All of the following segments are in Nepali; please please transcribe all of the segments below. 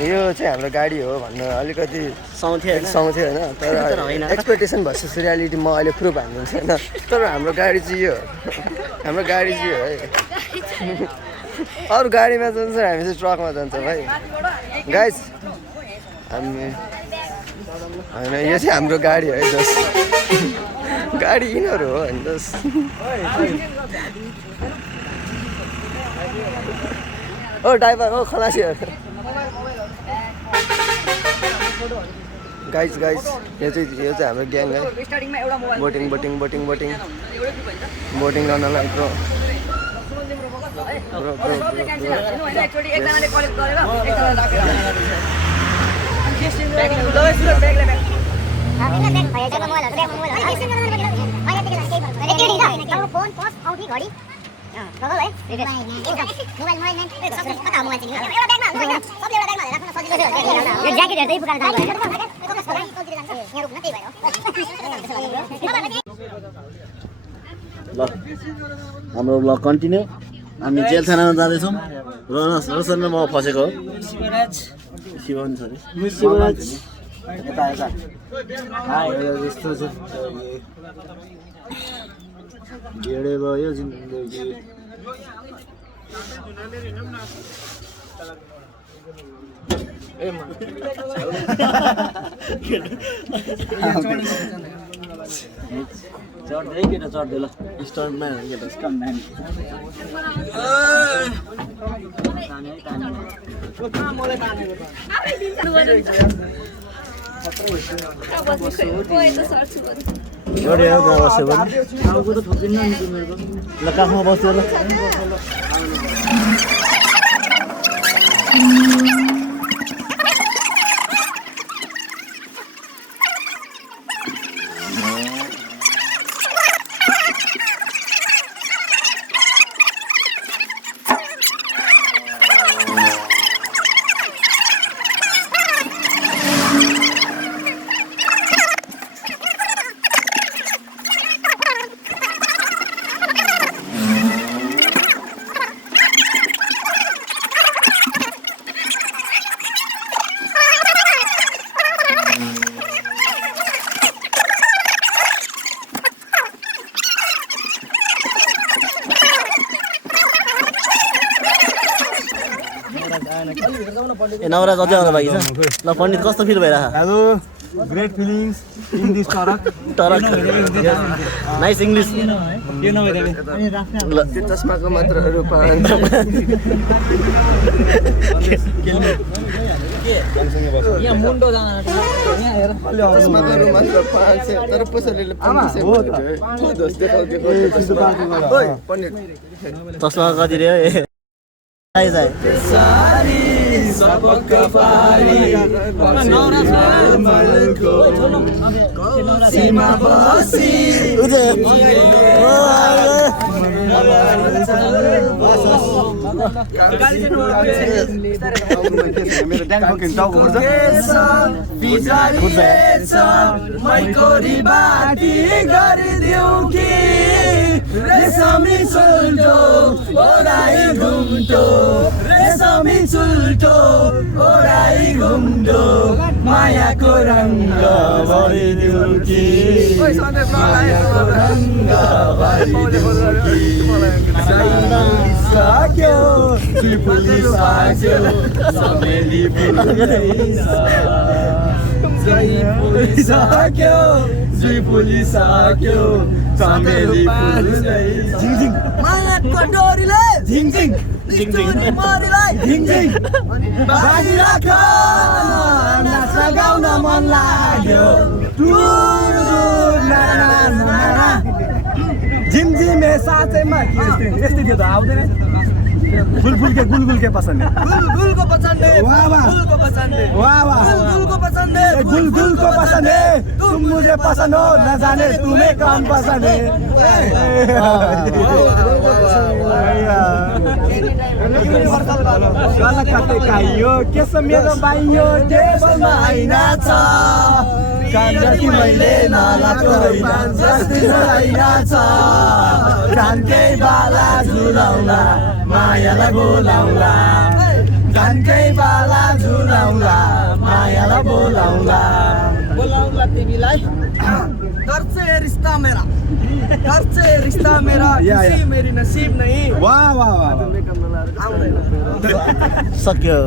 यो चाहिँ हाम्रो गाडी हो भन्नु अलिकति साउँथ्यो होइन तर एक्सपेक्टेसन भर्सेस रियालिटी म अहिले प्रुभ हानिदिन्छु होइन तर हाम्रो गाडी चाहिँ यो हाम्रो गाडी चाहिँ हो है अरू गाडीमा जान्छ हामी चाहिँ ट्रकमा जान्छ भाइ गाइस हामी होइन यो चाहिँ हाम्रो गाडी है जस गाडी यिनीहरू हो होइन जस ओ ड्राइभर हो खलासीहरू गाइस यो चाहिँ हाम्रो ग्याङ है बोटिङ गर्नलाई ब्रो ल हाम्रो ब्लग कन्टिन्यू हामी जेल थानामा जाँदैछौँ रोशन र म फसेको हो शिवन छ गेडे भयो जिन्दगी चढ्दै केटा चढ्दै ल स्टन्टमा केटा ल काखमा बस्यो ल ए नवराज अझै आउनु बाँकी छ ल पण्डित कस्तो फिल भइरहेको hello great feelings in this टरक नाइस इङ्ग्लिस ल त्यो चस्माको मात्र रूप चस्माको मात्र 500 तर पछाडिले 500 चस्मा कति रे सबका पारी सीमा बसी मेरो ड्याङ फोकिन टाउको पर्छ मैकोरी बाटी गरिदेऊ कि रेशमी चुल्टो ओराई घुम्टो रेशमी चुल्टो ओराई घुम्टो मायाको रङ्ग भरिदेऊ कि मायाको रङ्ग भरिदेऊ कि सक्यो फुली सक्यो समेली फुल्दैछ सक्यो जुई फुली सक्यो चमेली फुल्दैछ झिङ मायाको डोरीले झिङ झिङ झिङ झिङ मरिलाई झिङ झिङ बाँधी राख नाच गाउन मन लाग्यो झिमझिमे साँच्चैमा यस्तै थियो त आउँदैन गुलगुलके गुलगुलके पसन्द गुलगुलको पसन्द वाह वाह गुलगुलको पसन्द वाह वाह गुलगुलको पसन्द गुलगुलको पसंद है तुम मुझे पसंद हो न जाने तुम्हें कौन पसंद है काइयो के छ मेरो बाइयो टेबलमा आइना छ काण्डकी मैले नलाको हैन जस्तै आइना छ कानकै बाला झुलाउला मायालाई बोलाउला कानकै बाला झुलाउला तिमीलाई घर से रिश्ता मेरा खुशी मेरी नसीब नहीं वाह वाह वाह सक्यो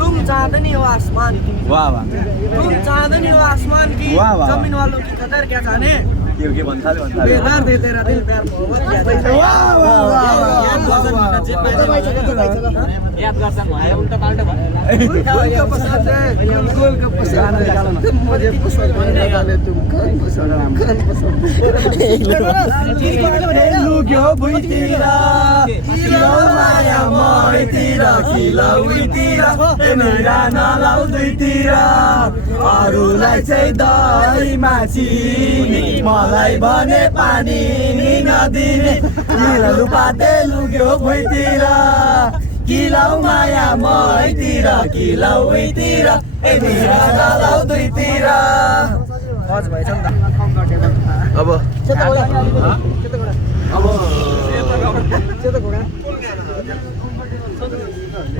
तुम चांदनी हो आसमान की वाह वाह तुम चांदनी हो आसमान की वाह, वाह। जमीन वालों की कदर क्या जाने के भन्थाल्यो बेदर्द है तेरा दिल प्यार मोहब्बत क्या जाने वाह वाह गुल का पसंद है गुल का पसंद है मुझे पसंद नहीं जाने तुम कौन पसंद लुक्यो भुइँतिर किलो माया मैतिर किलो उइतिर मेरा नलाउ दुईतिर अरूलाई चाहिँ दहीमा चिनी मलाई भने पानी नि नदिने किलो लुपाते लुक्यो भुइँतिर किलो माया मैतिर किलो उइतिर मेरा नलाउ दुईतिर अब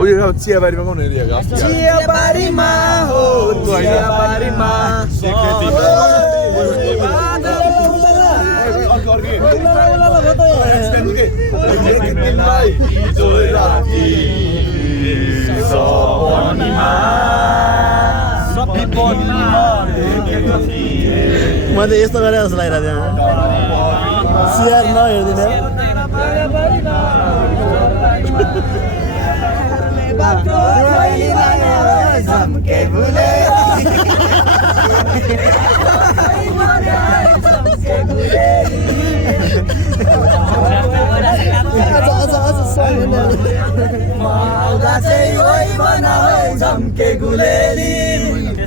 उयो चियाबारीमा गाउनु हेरिएको चियाबारीमा हो चियाबारीमा मैले यस्तो गरेँ जस्तो लागिरहेको थियो सिआर नहेरिदिने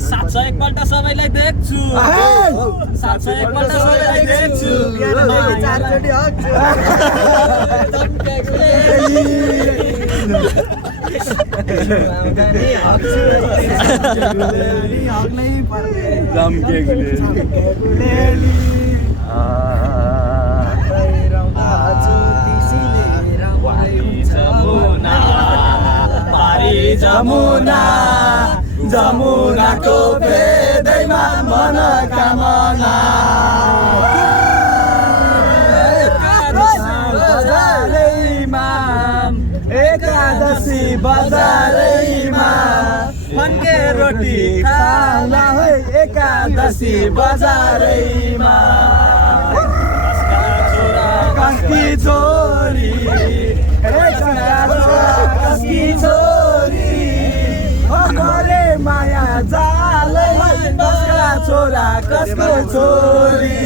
सात एकपल्ट सबैलाई देख्छु सात एकपल्ट सबैलाई देख्छु चारचोटि जमुना जमुनाको भेदैमा मनोकामना एकादशी बजारैमा फन्के रोटी खाना है एकादशी बजारैमा कसकी छोरी कसकी छोरी अरे माया जालै कसका छोरा कसको छोरी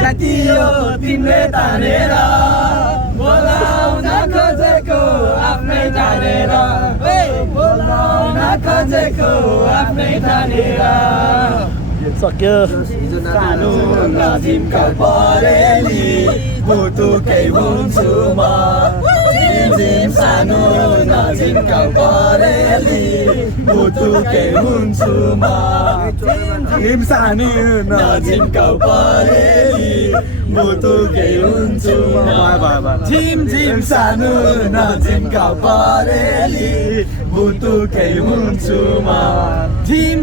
जातियो तिमीले तानेर बोलाउन खोजेको आफ्नै ठानेर बोलाउन खोजेको आफ्नै ठानेर सक्यो सानो नजिमका परेली मुटुकै हुन्छु म झिम सानो नजिमका परेली मुटुकै हुन्छु म झिम सानो नजिमका परेली मुटुकै हुन्छु म झिम झिम सानो नजिमका परेली मुटुकै हुन्छु म झिम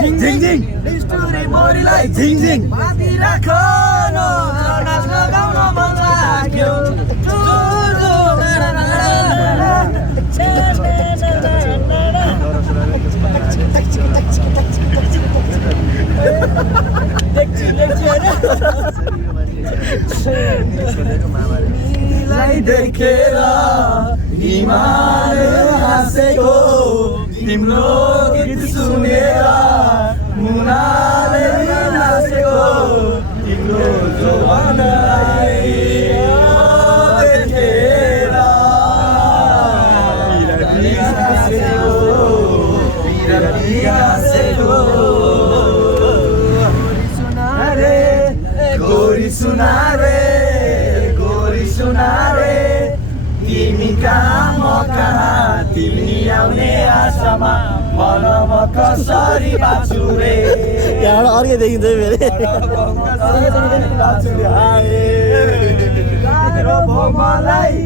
झिङ झिङ झिङ झिङ झिङ देखेर हिमाल हाँसेको तिम्रो गीत सुनेर मुनाले नाचेको तिम्रो जवानलाई देखेर गोरी सुनारे गोरी सुनारे तिमी कहाँ म कहाँ तिमी आउने आशामा मनम कसरी बाँच्छु रे यहाँबाट अर्कै देखिन्छ है फेरि गाह्रो भो मलाई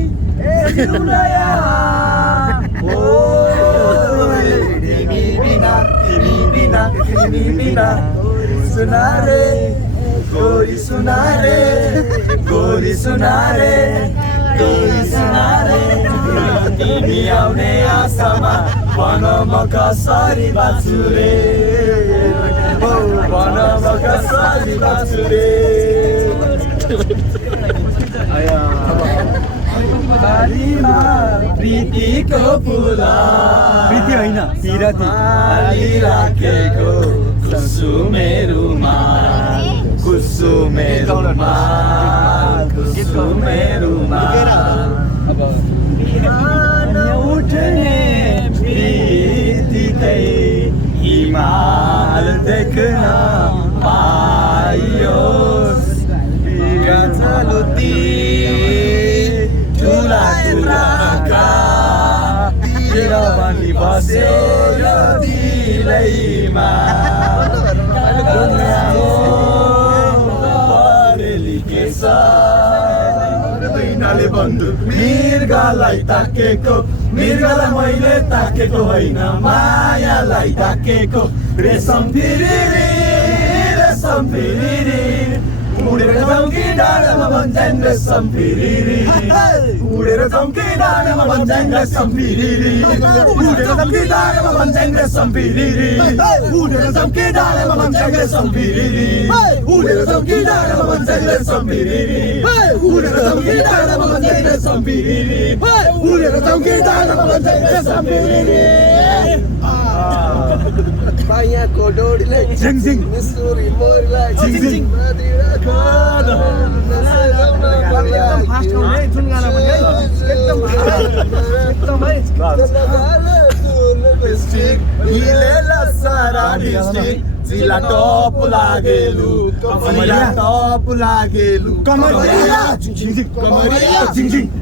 जिउन यहाँ तिमी बिना सुना रे गोरी सुना रे तिमी आउने आशामा भन म कसरी बाँच्छु रे भन म कसरी बाँच्छु रे बारीमा प्रीतिको फुला प्रीति होइन पिरती राखेको कुसुमेरुमा उठ्ने प्रीतिकै हिमाल देख्न पाइयोस् चलुती ठुला बनी बस्यो यो दिलैमा दुईनाले बन्दुक मृगलाई ताकेको मृगलाई मैले ताकेको होइन मायालाई ताकेको रेशम फिरिरी उडेर जाउँ कि डाँडामा भन्छन् रेशम फिरिरी उडेर जाउँ कि डाँडामा भन्छन् रेशम फिरिरी उडेर जाउँ कि डाँडामा भन्छन् रेशम फिरिरी उडेर जाउँ कि डाँडामा भन्छन् रेशम फिरिरी उडेर जाउँ कि डाँडामा भन्छन् रेशम फिरिरी उडेर जाउँ कि डाँडामा भन्छन् रेशम फिरिरी उडेर जाउँ कि डाँडामा भन्छन् रेशम फिरिरी पाइयाको डोरीले झिङ मिसुरी मोरलाई झिङ एकदम फास्ट हो है जुन गाना पनि है एकदम है हिलेला सारा डिस्ट्रिक्ट जिल्ला टप लागेलु कमरिया टप लागेलु कमरिया झिङ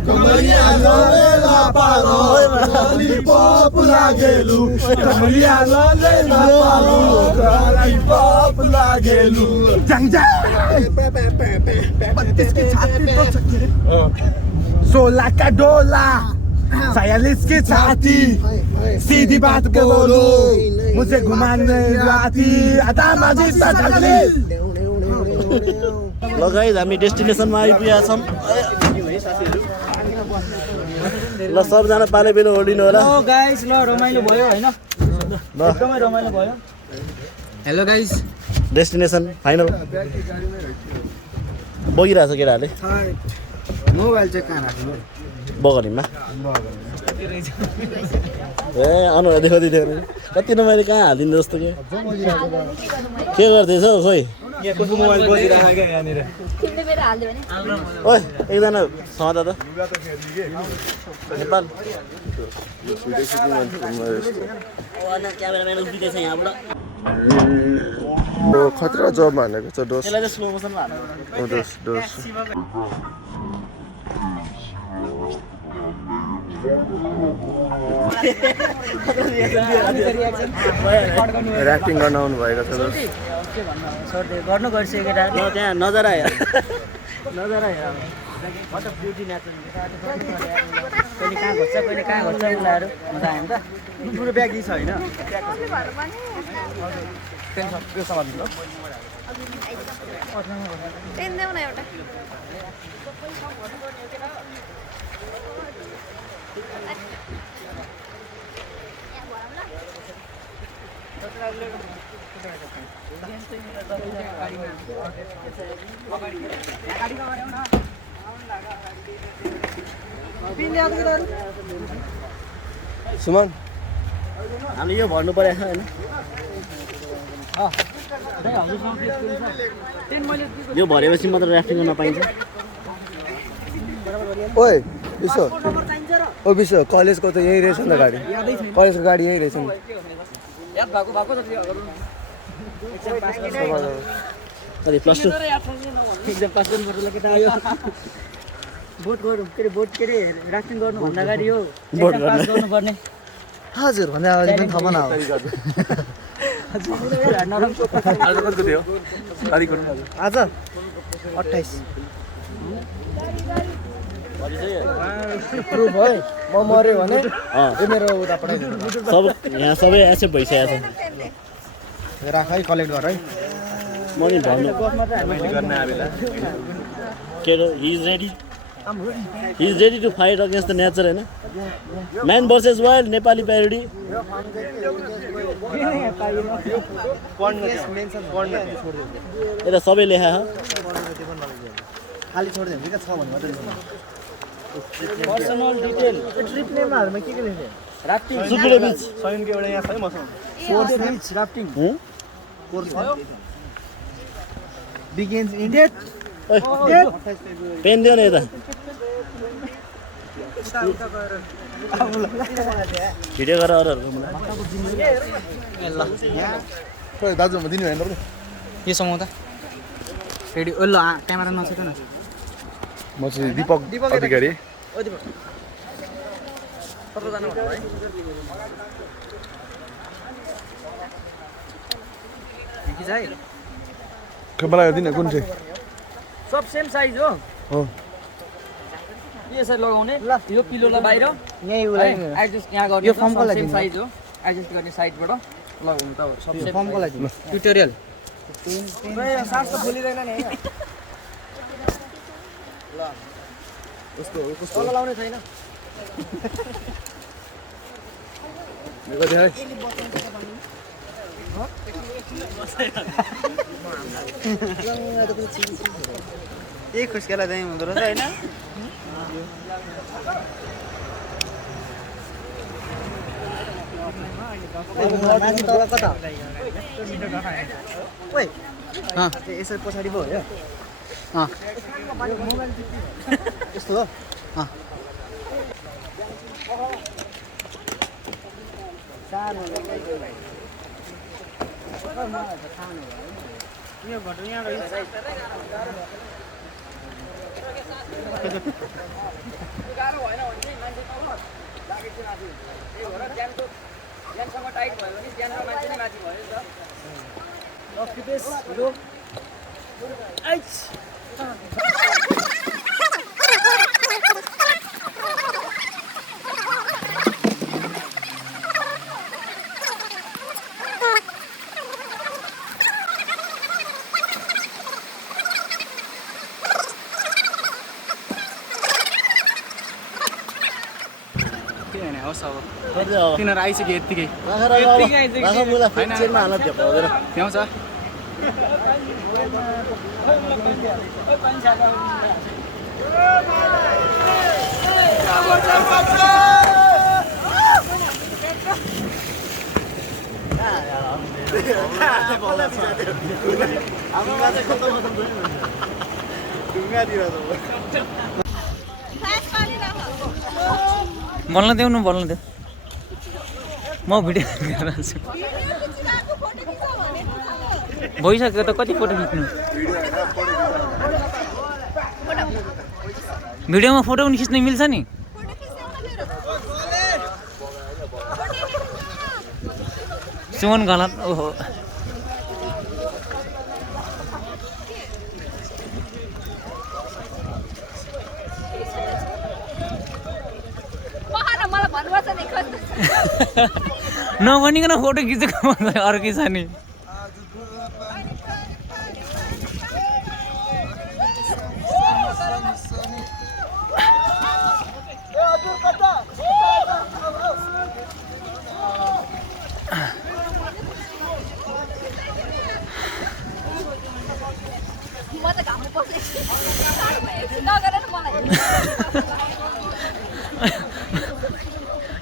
कमरिया ललेला पालो ललिपप लागेलु कमरिया ललेला पालो ललिपप लागेलु जङ 32 की छाती तो सकते 16 का डोला 46 की छाती सीधी बात बोलो मुझे घुमाने राती आता माझी सटकली ल गाइज हामी डेस्टिनेसनमा आइपुगेका छौँ ल सबजना पाले बेलो ओर्लिनु होला गाइस ल रमाइलो भयो हैन एकदमै रमाइलो भयो हेलो गाइस डेस्टिनेसन फाइनल बगिरहेछ केटाहरूले मोबाइल चाहिँ कहाँ राख्नु बगरीमा ए अनुहार देखाउँदै थियो कति नमाइले कहाँ हालिदिनु जस्तो के गर्दैछ हौ खोइ मोबाइल बजिरहेको क्या यहाँनिर ओइ एकजना सदा त नेपाल खतरा जब भनेको छ डोस यसलाई चाहिँ स्लो मोसनमा हाल्नु डोस एक्टिङ गर्न आउनु भएको छ गर्नु गरिसक्यो केटाहरू त्यहाँ नजारा हेर ब्युटी नेचर कहिले कहाँ घोज्छ कहिले कहाँ घोज्छ उनीहरू मजा आयो नि त ठुलो ब्याग छ होइन त्यो सवाल सुमन हामीले यो भन्नु परेको होइन यो भरेपछि मात्र राफ्टिङ गर्न पाइन्छ ओए विश्व ओ विश्व कलेजको त यही रहेछ नि त गाडी कलेजको गाडी यही रहेछ नि कति +2 एक्जाम पास गर्नुपर्छ केटा आयो बोट गरौँ के अरे बोट के अरे राफ्टिङ गर्नुभन्दा अगाडि हो बोट पास गर्नुपर्ने हजुर भन्दा अगाडि पनि थाहा भन अब आज कतिको थियो तारिक गर्नु आज आज 28 प्रुफ है म मर्यो भने यो मेरो उता पठाइदिनु सब यहाँ सबै एक्सेप्ट भइसकेको छ राख है कलेक्ट गर है म नि भन्नु गर्ने आबेला के he is ready to fight against the nature हैन man versus wild Nepali parody यता सबै लेखा खाली छोडिदिनु कि छ भन्नु मात्रै पर्सनल डिटेल ट्रिप नेमहरुमा के लेख्ने राफ्टिङ सुकुले बीच सयनको एउटा यहाँ छ है मसँग कोर्स बीच राफ्टिङ हँ कोर्स बिगिन्स इन डेट पेन दियो न यता भिडियो गर अरूहरुको मलाई दाजु म दिनु भएन यो समाउँदा रेडी ओ ल क्यामेरा नछेक न म चाहिँ दीपक अधिकारी ओ दीपक कता जानु भन्नु है कि जाई मलाई दिनु कुन चाहिँ सब सेम साइज हो हो यो यसरी लगाउने यो पिलोलाई बाहिर यही एडजस्ट यहाँ गर्ने यो फर्मको लागि सेम साइज हो एडजस्ट गर्ने साइडबाट लगाउनु त सब सेम फर्मको लागि ट्युटोरियल सास त फुलिदैन नि हैन ल उसको तल लाउने छैन यही खुस्केला चाहिँ हुँदो रहेछ हैन माथि तल कता ओइ यसरी पछाडि पो हो यो यस्तो हो गाह्रो भएन भने चाहिँ मान्छे तल लागेपछि माथि त्यही भएर ज्यानसँग टाइट भयो भने ज्यानको मान्छे नै माथि भयो नि तिनीहरू आइसक्यो यत्तिकै चेनमा हाल्न त्यो पाउँदैन भ्याउँछ बोल्न देऊ न बोल्न देऊ म भिडियो गरिरहेको छु भइसक्यो त कति फोटो खिच्नु भिडियोमा फोटो पनि खिच्न मिल्छ नि सुमन गलत ओहो नभनिकन फोटो खिचेको अर्कै छ नि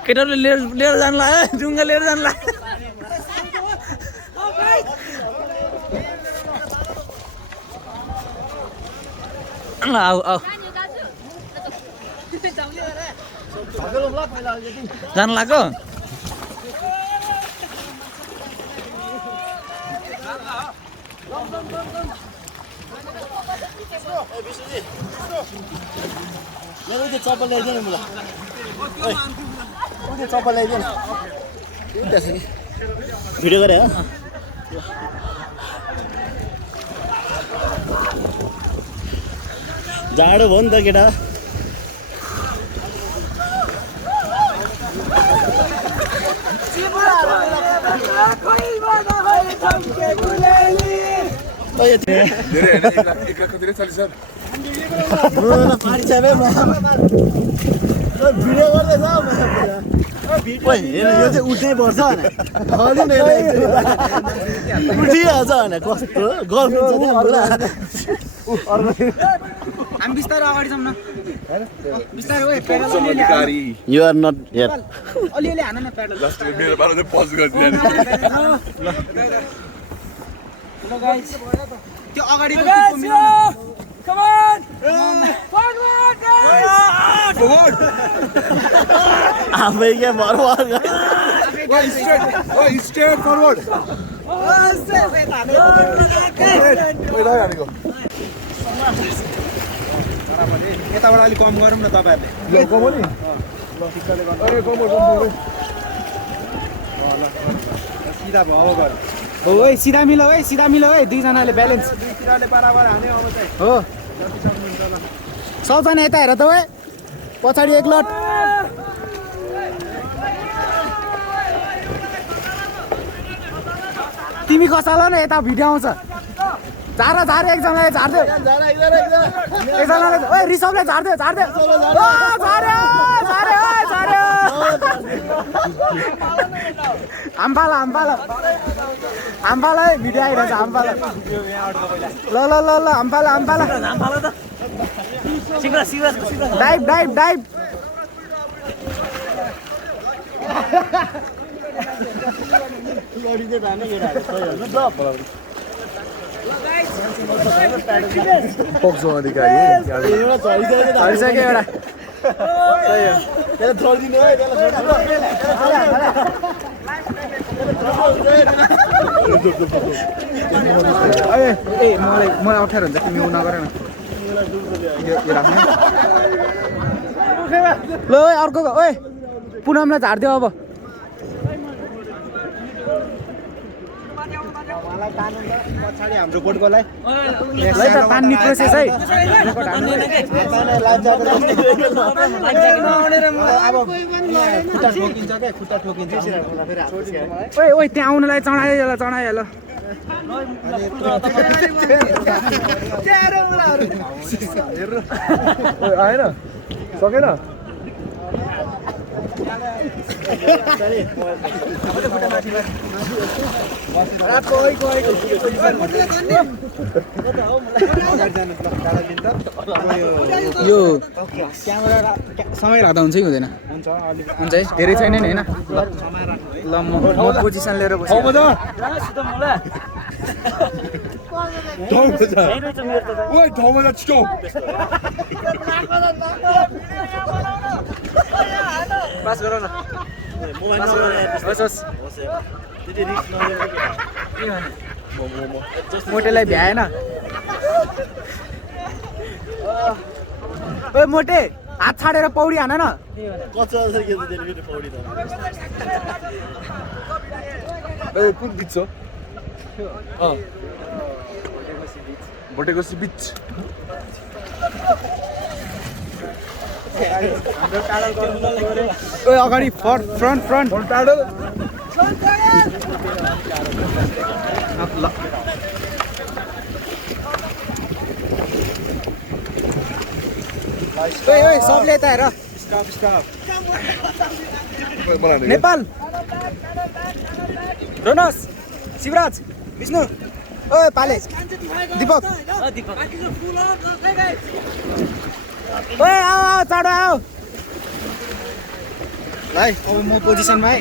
केटाहरूले लिएर जानु लाग्यो ढुङ्गा लिएर जानु लाग्यो ल आऊ आऊ जानु लाग्यो मेरो त्यो चप्पल ल्याइदिनु मलाई चप्पल ल्याइदियो न भिडियो गरे हो जाडो भयो नि त केटा भिडियो गर्दैछ यो चाहिँ उठ्नै पर्छ उठिहाल्छ भने कस्तो हामी बिस्तारै अगाडि जाउँ न बिस्तारै यु आर नट हियर अलिअलि हान न पेडल मेरो पालो पज गरिदिनु ल गाइस त्यो अगाडि आफै के बर्बाद स्ट्रेट फरवर्ड यताबाट अलिक कम गरौँ न तपाईँहरूले सिधा भयो गर हो है सिधा मिलाऊ है दुईजनाले ब्यालेन्स बराबर हाने अब चाहिँ हो सबजना यता हेर त है पछाडि एक लट तिमी खसाल न यता भिडियो आउँछ झार एकजनाले झार्दै एकजनाले ओइ रिसभले झार्दै आम्बाला है भिडियो आइरहेछ आम्बाला ल आम्बाला डाइभ पक्सो अधिकारी झरिसक्यो मलाई अप्ठ्यारो हुन्छ तिमी नगर न ल अर्को ओए पुनमलाई झारिदियो अब पछाडि हाम्रो बोर्डकोलाई तान्ने प्रोसेस है खुट्टा ठोकिन्छ ओइ त्यहाँ आउनलाई चढाइहाल आएन सकेन यो क्यामेरा समय राख्दा हुन्छ कि हुँदैन हुन्छ है धेरै छैन नि होइन ल म पोजिसन लिएर बस्छु ठाउँमा छिटो पास गर न मोटेलाई भ्याएन ओए मोटे हात छाडेर पौडी हान न कुन बिच छ भोटेकोसी बिच ओए अगाडि फ्रन्ट टाडल ओए सबले यता हेर नेपाल रोनस शिवराज विष्णु ओए पाले दीपक ओए आओ चाँडो आओ भाइ अब म पोजिसनमा है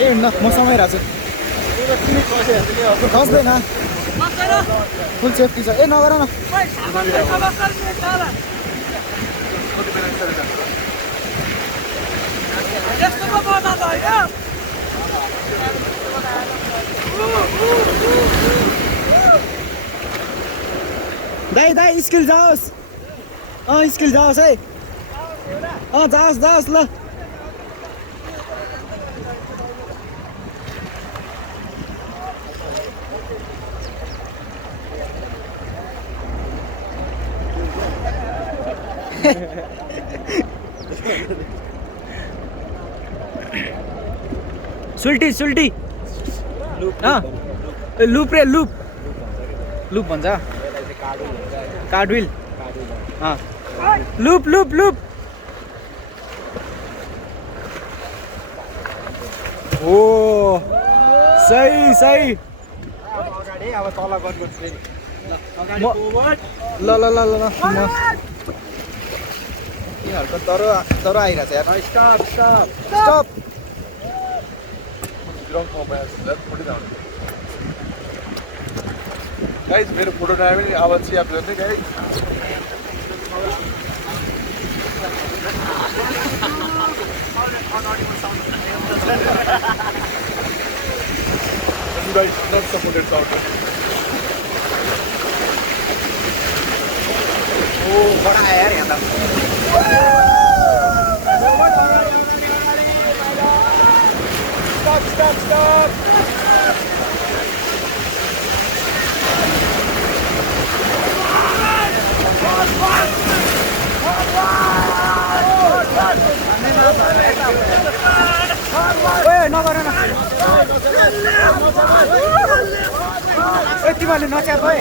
ए न म समय राख्छु खस्दैन फुल सेफ्टी छ ए नगर न दाइ स्किल जाओस् स्किल जाओस् है जाओस् ल सुल्टी लुप रे लुप भन्छ कार्डविल लुप ओ सही अब तल गर्नु ल तिनीहरूको तर आइरहेछ यार स्टप गाइस मेरो फोटो नआयो भने आवाज चाहिँ आप गर्ने guys You guys not supported sound. बडा आयो यार यहाँ त Stop. नगर न तिमीहरूले नच्याप है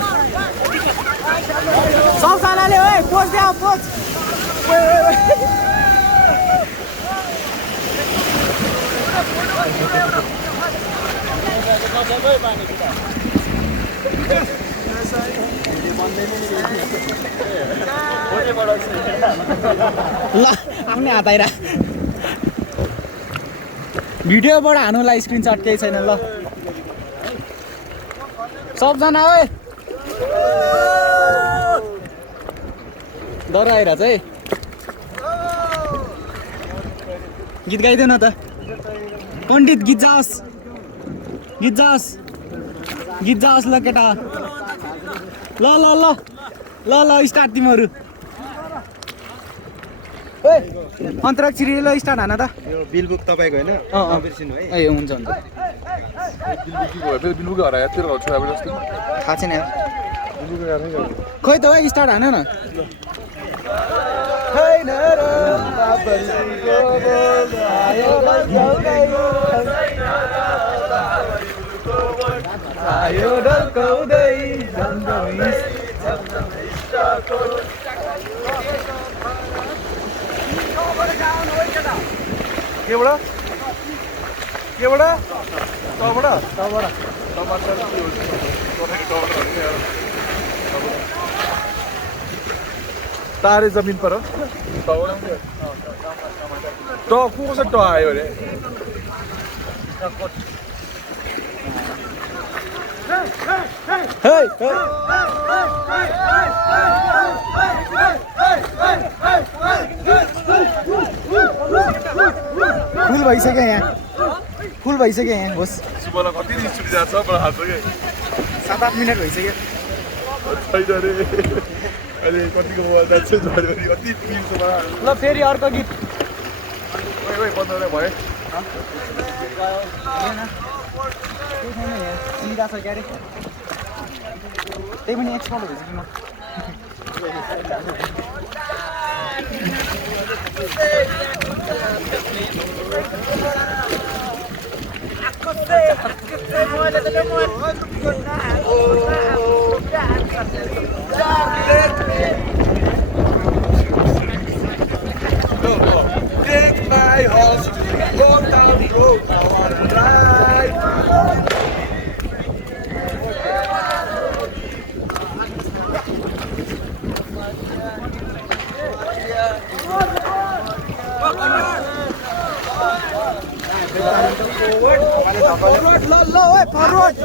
सबजनाले है पोज देऊ पोज ल आउने हात आइरा भिडियोबाट हानुलाई स्क्रिनसट केही छैन ल सबजना है डर आइरहेछ है गीत गाइदेऊ न त पण्डित गीत जाओस् ल केटा ल स्टार्ट तिमीहरू अन्तराक्षरी ल स्टार्ट हान त यो बिल बुक तपाईँको होइन बिर्सिनु है ए हुन्छ बिलबुकै हरायो तेरो छु अब जस्तो थाहा छैन यार बिलबुकै हरायो खोइ त है स्टार्ट हान न तारे जमीन पर तो को से तो आयो रे फुल भइसक्यो यहाँ होस् सुबला कति दिन छुट्टी जान्छ बडा हात के 7-8 मिनेट भइसक्यो छैन रे अहिले कतिको मोबाइल जान्छ झरी कति पिल्छ बडा ल फेरि अर्को गीत ओइ बन्द भयो सिधा छ क्यारे त्यही पनि एक्सपर्ट भइसक्यो म Take my horse to go down the road, I wanna drive. Forward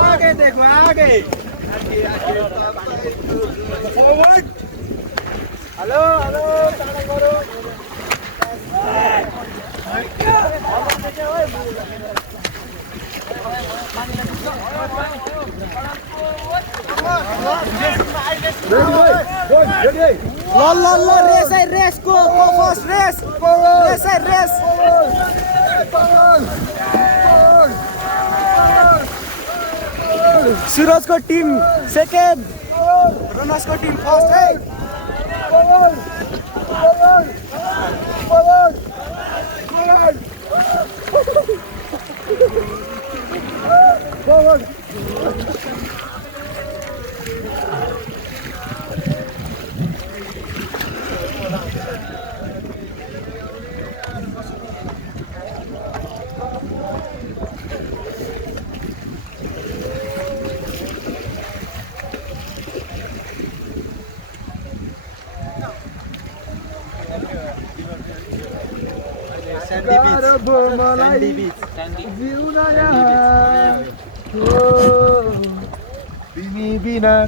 आगे देखो आगे फॉरवर्ड हेलो टाढा गरौ ल रेस है रेस को फर्स्ट रेस रेस है रेस सुरजको टिम सेकेन्ड रनर्सको टिम फर्स्ट है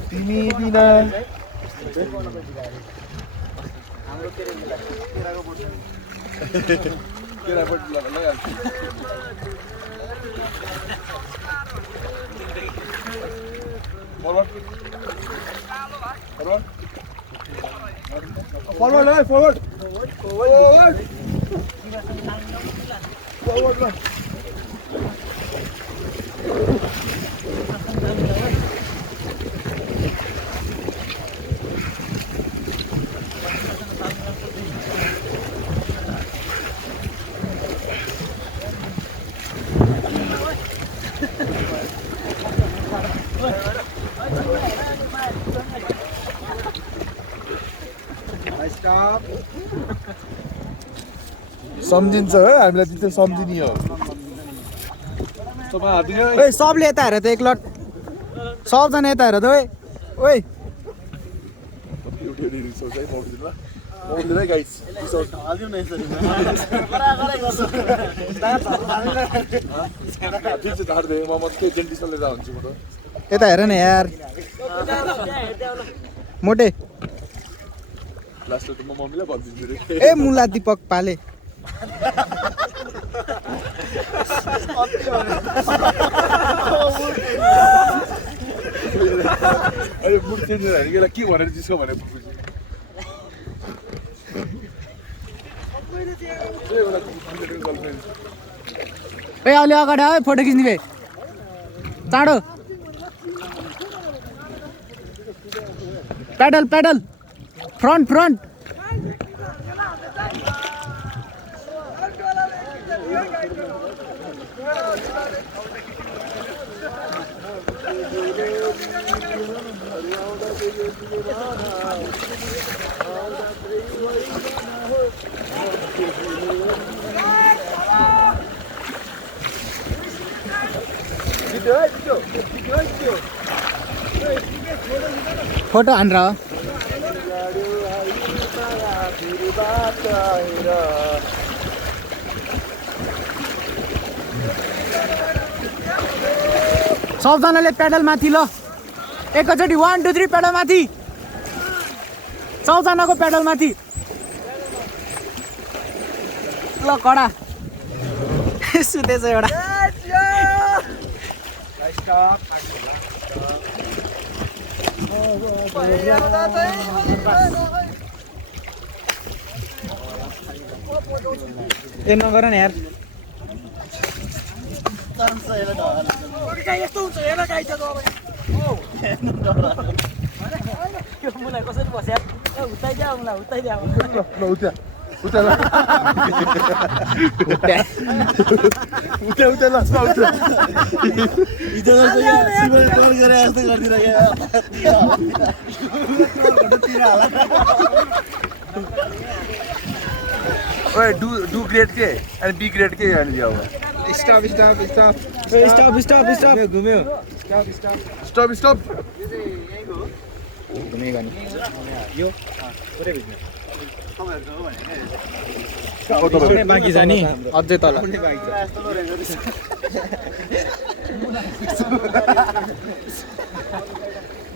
तिमी बिना forward. सम्झिन्छ है हामीलाई त्यस्तो सम्झिने हो ओए सबले यता हेर त एकलट सबजना यता हेर त ओए ओए यता हेर न यार मोटे ए मुला दीपक पाले के भनेर जिस्को भने ए अलि अगाडि आऊ फोटो खिच्ने भए चाँडो pedal pedal front front photo हानेर सबजनाले पेडल माथि ल एकैचोटि 1 2 3 पेडल माथि सबजनाको पेडल माथि ल कडा सुतेछ एउटा ए नगर न यार यस्तो हुन्छ हेर गाई छ मलाई कसरी बस्या उताइदिया उताइदिया डू ग्रेड के अनि बी ग्रेड के अनि दियो stop stop stop stop stop stop घुम्यो स्टप स्टप स्टप स्टप घुमेको नि यो पुरै भिज्ने बाँकी छ नि अझै तल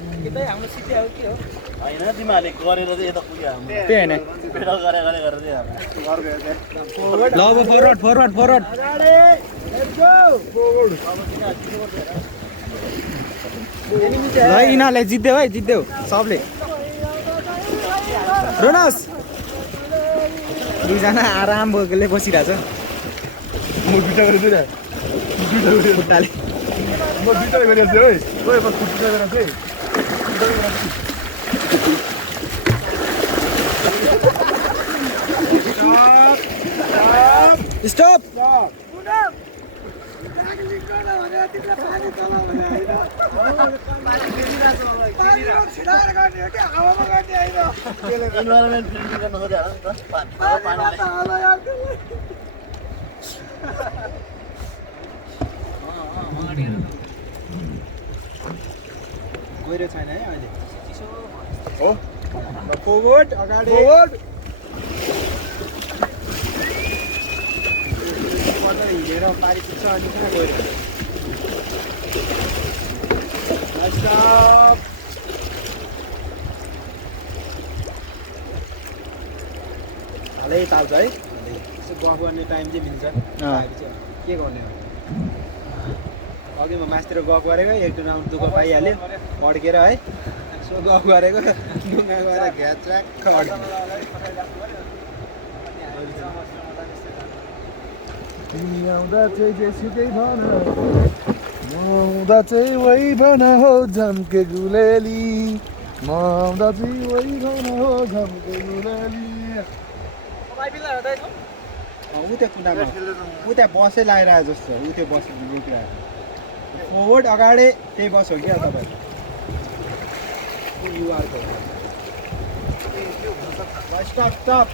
हाम्रो सिटी हो के हो होइन तिमीहरूले गरेर चाहिँ यता पुग्यो हाम्रो त्यही होइन भेट गरेर चाहिँ हाम्रो ल अब फरवर्ड ल यिनीहरूलाई जित्देऊ है जित्देऊ सबले रोनस दुईजना आराम बोकेले बसिरहेछ म बिटा गरेछु नि खुट्टाले म बिटा गरिरहेको छु है ओए म खुट्टा गरिरहेको छु स्टप इन्भाइरोमेन्ट फ्रेन्डली गर्न खोज्यो होला नि त पानीलाई गइरहेको छैन है अहिले हो फरवर्ड अगाडि हिँडेर पारी पुग्छ अनि कहाँ गएर स्टप हालै ताल्छ है यसो गफ गर्ने टाइम चाहिँ मिल्छ के गर्ने अघि म मासतिर गफ गरेको एक दुई राउन्ड दुःख पाइहाल्यो अड्केर है यसो गफ गरेको ढुङ्गा गएर घ्याच्राक तिमी आउँदा चाहिँ जेसुकै भन म आउँदा चाहिँ वही भन हो झम्के गुलेली म आउँदा चाहिँ वही भन हो झम्के गुलेली ऊ त्यो कुनामा ऊ त्यहाँ बसै लगाइरहेको जस्तो ऊ त्यो बस रोकिरहेको फरवर्ड अगाडि त्यही बस हो क्या तपाईँ युआरको स्टप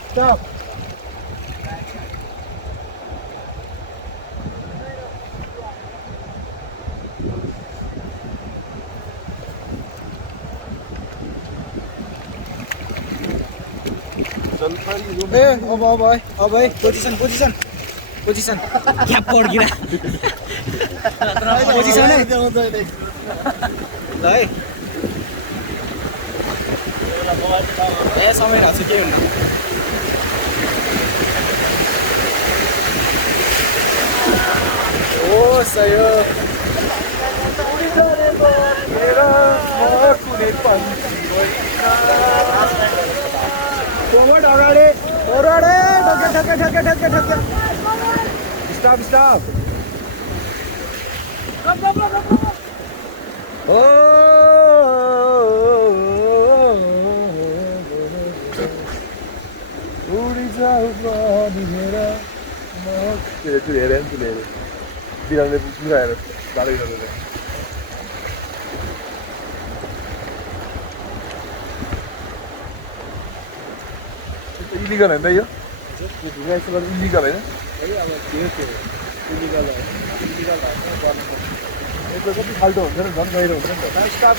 ए अब है पोजिसन क्या पड्किरा पोजिसन है ल है ए समय रहेछ के हुन्न ओ सही हो फरवर्ड अगाडि ठक्के स्टप ओ उडी जाऊ पानी मेरा हेरे बिराउने पुरा हेर बाह्र गरेर इलिगल होइन यो ढुङ्गा यस्तो गर्दा इलिगल होइन यसको कति फाल्टो हुन्छ नि झन् गहिरो हुन्छ नि त स्टप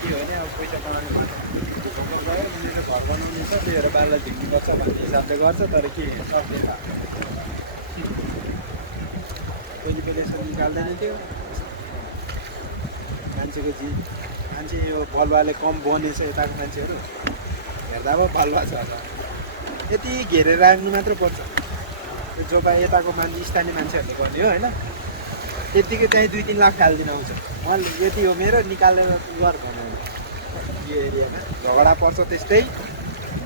के हो भने अब पैसा कमाउने गएर उनीहरूले घर बनाउनु छ त्यही भएर बाललाई झिक्नुपर्छ भन्ने हिसाबले गर्छ तर के सक्दैन पहिले यसो निकाल्दैन थियो मान्छे यो बलुवाले कम बनेछ यताको मान्छेहरू हेर्दा अब बालुवा छ यति घेरेर राख्नु मात्र पर्छ त्यो जो यताको मान्छे स्थानीय मान्छेहरूले गर्ने हो होइन त्यत्तिकै त्यहीँ 2-3 लाख हालिदिन आउँछ मैले यति हो मेरो निकालेर गर भन्नु यो एरियामा झगडा पर्छ त्यस्तै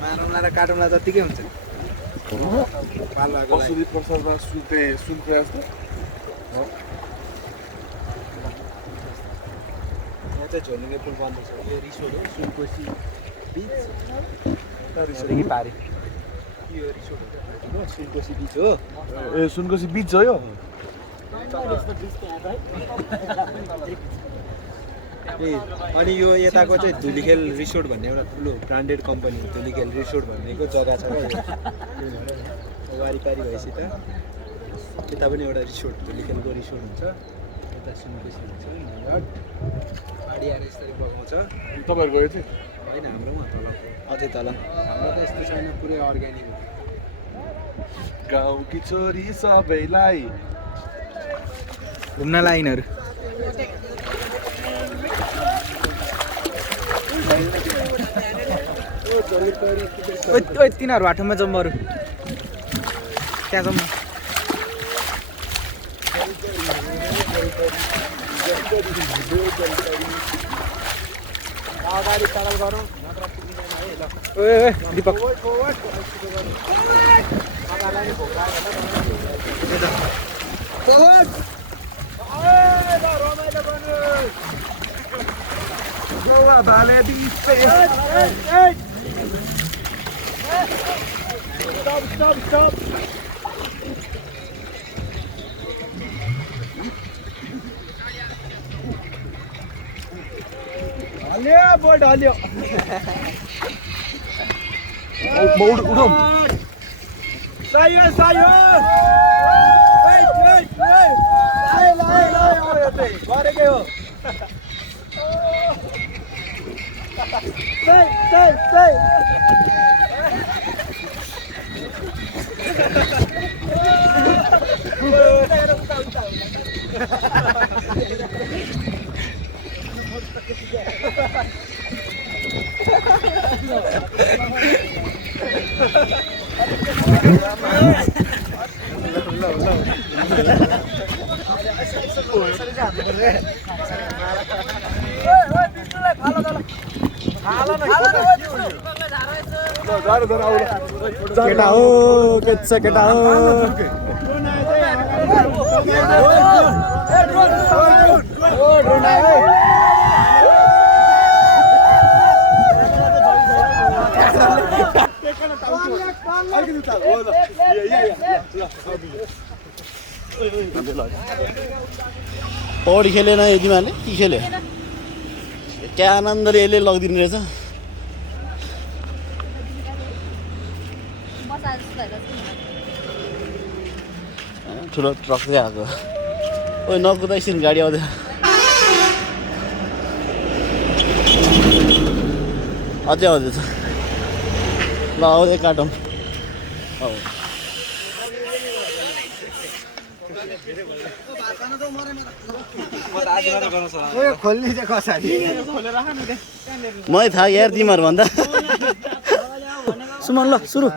मारौँला र काटौँला जत्तिकै हुन्छ बालुवाको कसरी प्रसादमा सुन प्रयास त यहाँ चाहिँ झोलुङ्गे पुल बन्दैछ यो रिसोर्ट हो सुनकोशी बिच पारी यो रिसोर्ट हो सुनकोशी बिच हो ए सुनकोशी बिच हो यो अनि यो यताको चाहिँ धुलीखेल रिसोर्ट भन्ने एउटा ठुलो ब्रान्डेड कम्पनी हो धुलीखेल रिसोर्ट भन्नेको जग्गा छ क्या वारिपारी भएपछि त यता पनि एउटा रिसोर्ट धुलीखेलको रिसोर्ट हुन्छ यता सुनकोशी हुन्छ गाडी आएर यसरी बगाउँछ तपाईँहरूको यो चाहिँ होइन हाम्रोमा तल अझै तल हाम्रो त यस्तो छैन पुरै अर्ग्यानिक हो गाउँकी छोरी सबैलाई घुम्न लाइनहरू ओइ तिनीहरू बाटोमा जाउँ बरु त्यहाँ जाउँ न अगाडि सडल गरौँ नत्र पुग्दैन है ल ओए दीपक Stop. हाल्यो बोल्ट हाल्यो बोल्ट उठो सायो गरेकै हो केटा हो केटा हो पौडी खेलेन यतिमाले के खेल्यो क्या आनन्दले यसले लगिदिने रहेछ ठुलो ट्रक चाहिँ आएको ओ नकुदा एकछिन गाडी आउँदै अझै आउँदैछ ल आउँदै काटौँ खोल्ने चाहिँ कसरी मै थाहा यार तिमीहरू भन्दा सुमन ल सुरु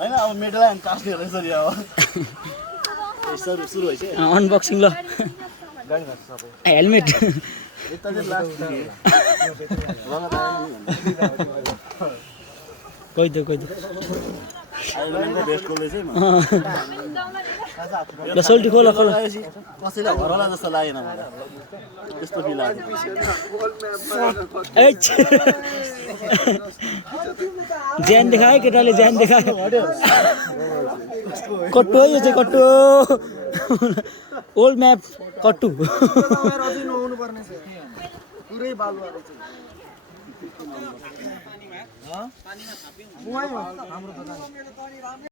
होइन अब मेडललाई काट्ने रहेछ नि अब सुरु भएछ अनबक्सिङ ल हेलमेट कोही त बेस्ट खोल्दैछ ल सोल्टी खोल कसैलाई हराउला जस्तो लागेन मलाई त्यस्तो फिल लाग्यो ज्यान देखायो केटाले ज्यान देखायो कट्टु है यो चाहिँ कट्टु ओल्ड म्याप कट्टु पुरै बालुवा